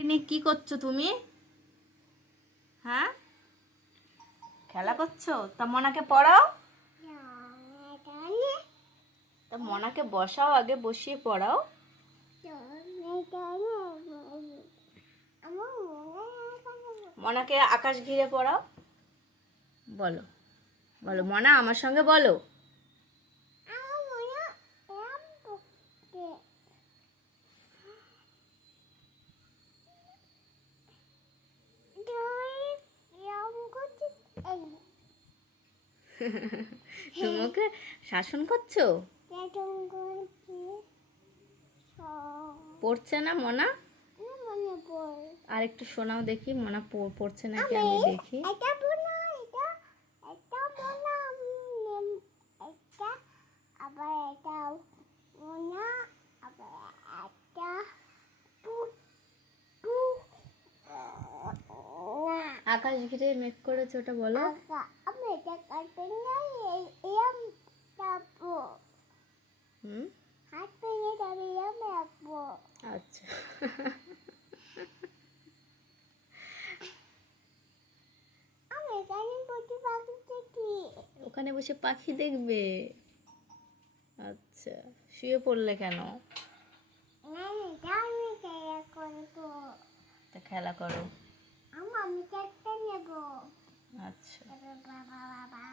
নিয়ে কি করছ তুমি? হ্যাঁ? খেলা করছ? তা মনাকে পড়াও? তা মনাকে বসাও, আগে বসিয়ে পড়াও। মনাকে আকাশ ঘিরে পড়াও। বলো। বলো, মনা, আমার সঙ্গে বলো। তুমি ওকে শাসন করছ পড়ছে না মনা আর একটু শোনাও দেখি মনা পড়ছে নাকি আমি দেখি আকাশ ঘিরে মেঘ করেছে ওটা বলো হুম? হাত যাবে আচ্ছা আমি এখানে বসে পাখি দেখি ওখানে বসে পাখি দেখবে? আচ্ছা শুয়ে পড়লে কেন? খেলা খেলা করো। আমি নেব। আচ্ছা।